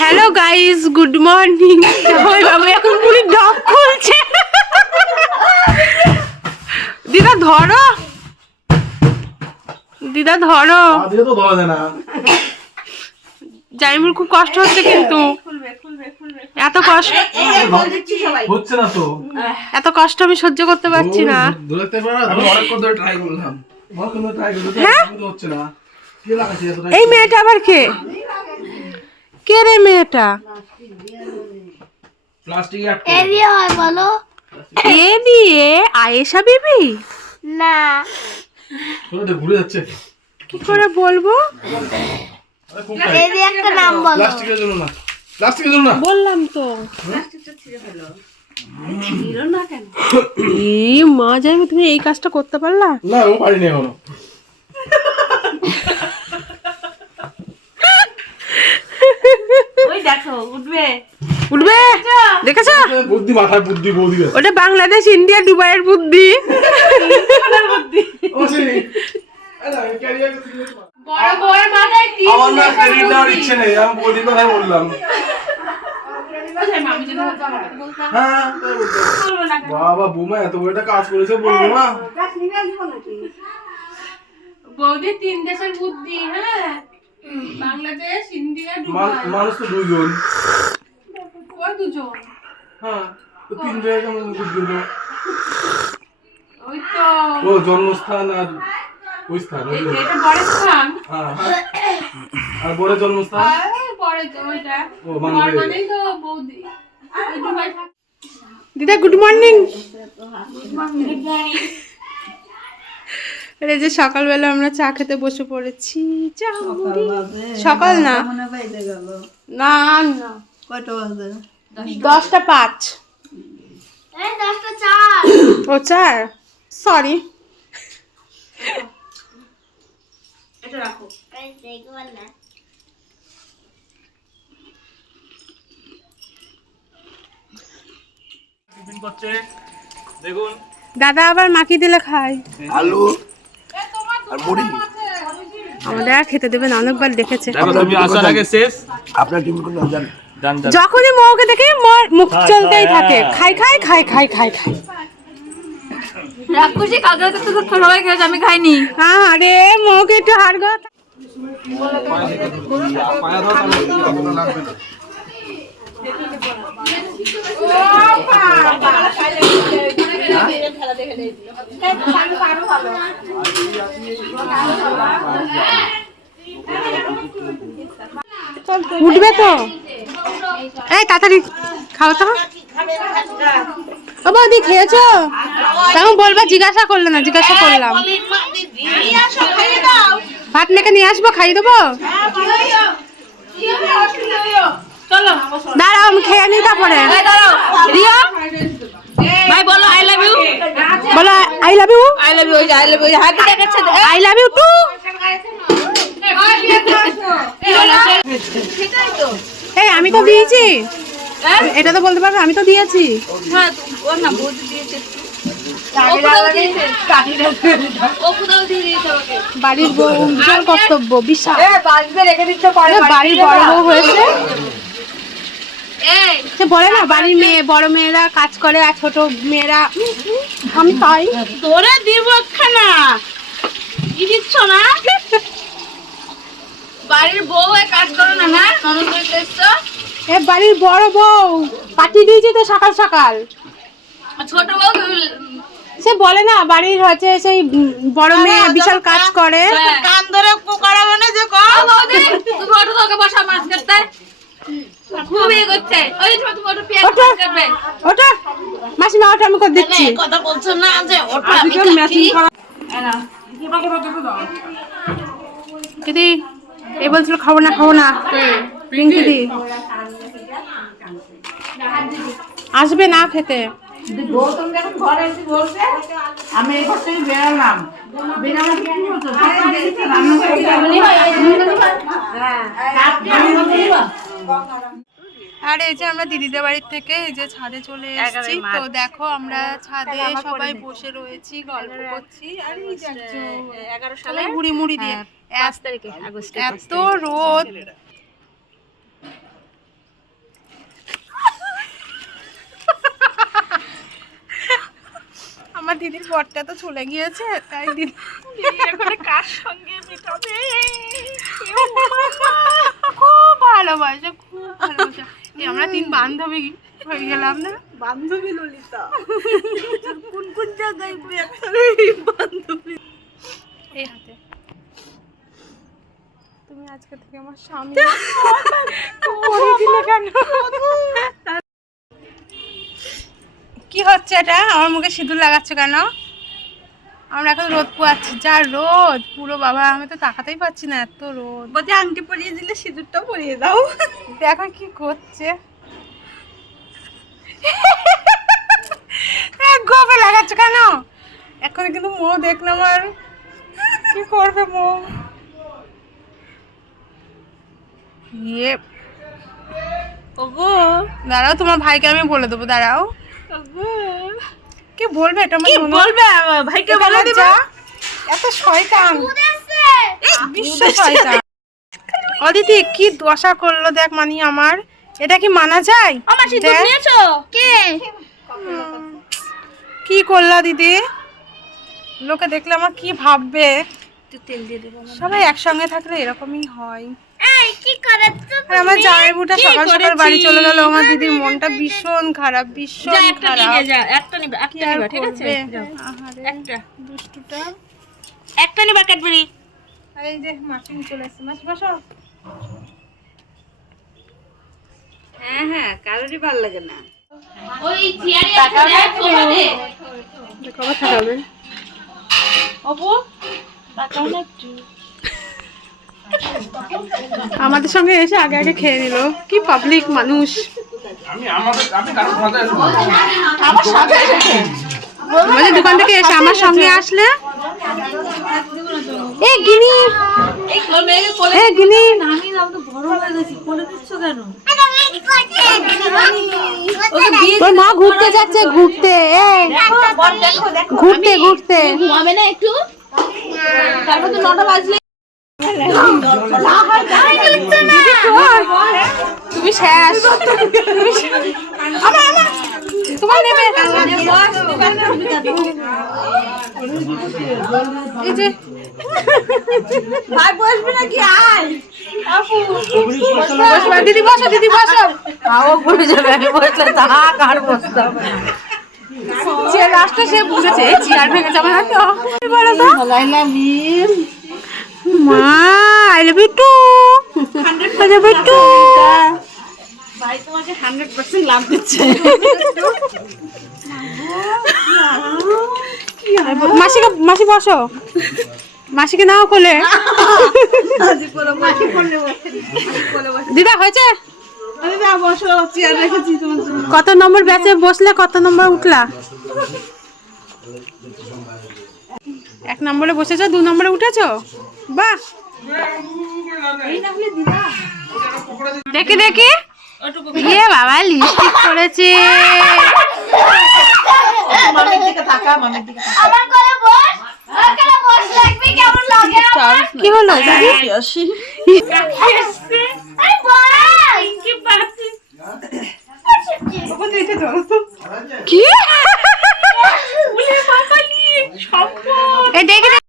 Hello guys good morning জামাই বাবু এখন Puri doc খুলছে। দিদা ধরো। দিদা ধরো। জাইমুর খুব কষ্ট হচ্ছে কিন্তু। এত কষ্ট হচ্ছে না তো। এত কষ্ট আমি সহ্য করতে পারছি না। ট্রাই করলাম। হ্যাঁ? এই মেয়েটা আবার কে? কে রে মেয়েটা? প্লাস্টিক হয় বলো? এ আয়েশা বিবি? না। করে ঘুরে যাচ্ছে। কি করে বলব? একটা নাম বলো। প্লাস্টিকের জন্য না। প্লাস্টিকের জন্য না। বললাম তো। এই মা যাইবে তুমি এই কাজটা করতে পারলা? না ও পারিনি এখনও। উঠবে। দেখেছ? বুদ্ধি মাথায় বুদ্ধি বৌদি ওটা বাংলাদেশ ইন্ডিয়া দুবাইয়ের বুদ্ধি। ও সেই। আরে ক্যারিয়ার বড় বড় মাথায় আমার না ক্রেডিট নেওয়ার ইচ্ছে নেই আমি বৌদির কথাই বললাম। হ্যাঁ বললাম। বাবা বুমা এত বড় একটা কাজ করেছে বলব না বৌদি তিন দেশের বুদ্ধি হ্যাঁ। বাংলাদেশ ইন্ডিয়া মা- মানুষ তো দুজন ওই দুজন। হ্যাঁ তো তিন জায়গায় কেমন বুদ্ধি হলো? ওই তো। ও জন্মস্থান আর ওই স্থান ওই এটা বড় স্থান। হ্যাঁ, হ্যাঁ। আর বড় জন্মস্থান? তো ওইটা। মানেই তো বৌদি। দিদা গুড মর্নিং এই যে সকালবেলা আমরা চা খেতে বসে পড়েছি চা সকাল না। না না। দশটা পাঁচ। এই ও চার? সরি। দেখুন। দাদা আবার মাকি দিলে খায়। আলু। আর মুড়ি? আমাদের আর খেতে অনেকবার দেখেছে। দেখো তুমি আসার আগে শেষ? আপনার টিফিন কোন জান ডান ডান যখনই মৌকে দেখে মোর মুখ চলতেই থাকে। হ্যাঁ। খাই খাই খাই খাই খাই খাই। রাক্ষসী কাঁকড়া তো তো সবাই খেয়েছে আমি খাইনি। হ্যাঁ আরে মৌকে একটু হার গো। উঠবে তো? এই, তাড়াতাড়ি খাও তো। বলবা, জিজ্ঞাসা করলে না, জিজ্ঞাসা করলাম। ভাত মেখে নিয়ে আসব, খাইয়ে দেবো? দাঁড়াও, আমি খেয়ে নিই তারপরে। রিয়া ভাই বলো আই লাভ ইউ বলো I love you I love you I love you হাতে দেখাচ্ছে আই লাভ ইউ টু এই আমি তো দিয়েছি। এটা তো বলতে পারবে আমি তো দিয়েছি। হ্যাঁ ও না বৌদি বাড়ির বউ বিশাল কর্তব্য বিশাল। বাড়িতে রেখে দিতে পারে বাড়ির বড় বউ হয়েছে। বলে না বাড়ির মেয়ে বড় মেয়েরা কাজ করে আর ছোট মেয়েরা। আমি তাই। তোরে দিব কি দিচ্ছ না বাড়ির বউ কাজ করো না না ননদ এ বাড়ির বড় বউ পাঠিয়ে দিয়েছে তো সকাল সকাল। ছোট বউ সে বলে না বাড়ির হচ্ছে সেই বড় মেয়ে বিশাল কাজ করে। কান ধরে মানে যে তুমি ওঠো তোকে বসা মাছ কাটতে। ইয়ে করছে ওই ওঠো। ওটা মাসিমা ওটা আমি করে দিচ্ছি। কথা বলছো না যে ওঠো আমি ম্যাচিং করা? দিদি এই বলছিল খাব না খাব না। রিঙ্কি দি আসবে না খেতে। আমি এই ঘর থেকে বেরালাম। বেরালাম আর এই যে আমরা দিদিদের বাড়ির থেকে এই যে ছাদে চলে এসেছি তো দেখো আমরা ছাদে সবাই বসে রয়েছি গল্প করছি। আর এগারো সালে? মুড়ি মুড়ি দিয়ে। এত রোদ। আমার দিদির বরটা তো চলে গিয়েছে তাই দিদি কার সঙ্গে মেটাবে? খুব ভালোবাসে খুব ভালোবাসে। আমরা তিন বান্ধবী হয়ে গেলাম না? বান্ধবী ললিতা। কোন কোন জায়গায় বান্ধবী? এই হাতে। তুমি আজকে থেকে আমার স্বামী। দিলে কেন? কি হচ্ছে এটা? আমার মুখে সিঁদুর লাগাচ্ছ কেন? আমরা এখন রোদ পোয়াচ্ছি। যা রোদ পুরো বাবা আমি তো তাকাতেই পাচ্ছি না এত রোদ। বলছি আংটি পরিয়ে দিলে সিঁদুরটাও পরিয়ে দাও। দেখো কি করছে। গোপে লাগাচ্ছ কেন? এখন কিন্তু মৌ দেখলাম আর কি করবে মৌ? ইয়ে। ওগো। দাঁড়াও তোমার ভাইকে আমি বলে দেবো দাঁড়াও। কি বলবে? এটা আমার কি বলবে? ভাইকে এটা বলে দিবা? এত শয়তান। বিশ্ব শয়তান। অদিতি কি দশা করল দেখ মানি আমার। এটা কি মানা যায়? আমার সিঁদুর নিয়েছো? কে? কি করলা দিদি? লোকে দেখলে আমার কি ভাববে? তেল দিয়ে দেবো। সবাই একসঙ্গে থাকলে এরকমই হয়। আর আমার জামাই বুটা সকাল সকাল বাড়ি চলে গেল আমার দিদির মনটা ভীষণ খারাপ ভীষণ খারাপ নিবে যা একটা নিবে একটা নিবা ঠিক আছে? আহারে, একটা। দুষ্টুটা। একটা নিবা ক্যাডবেরি। আর এই যে মাসি চলে এসছে। মাসি বসো। হ্যাঁ হ্যাঁ কারোরই ভালো লাগে না। ওই চেয়ারে আছে দেখ থাকাবে অপু তাকাও না একটু আমাদের সঙ্গে এসে আগে আগে খেয়ে নিল। কি পাবলিক মানুষ। আমি আমাদের আমাদের দোকান থেকে এসে আমার সঙ্গে আসলে? এ গিনি এ গিনি তোর মা ঘুরতে যাচ্ছে ঘুরতে। এ। ঘুরতে ঘুরতে। ঘুমাবে না একটু তারপর তো নটা বাজলে তুমি শেষ তোমার নেবে এই যে ভাই বসবি নাকি আয় দিদি বসো দিদি বসো তাও ঘুরে যাবে আমি বসলে তা কার বসতে হবে যে লাস্টে সে বুঝেছে চেয়ার ভেঙে যাবে না তো বলো তো মা I love you too I love you too ভাই তোমাকে হান্ড্রেড পার্সেন্ট লাভ দিচ্ছে। মাসিকে মাসি বসো। মাসিকে নাও কোলে। দিদা হয়েছে? কত নম্বর ব্যাচে বসলে কত নম্বর উঠলা? এক নম্বরে বসেছ দু নম্বরে উঠেছো? বাহ! দেখি দেখি। ইয়ে বাবা লিপস্টিক করেছে মামির দিকে তাকা মামির দিকে তাকা। আমার কোলে বস আমার কোলে বস লাগবে কেমন লাগে আমার? কি হলো? কি?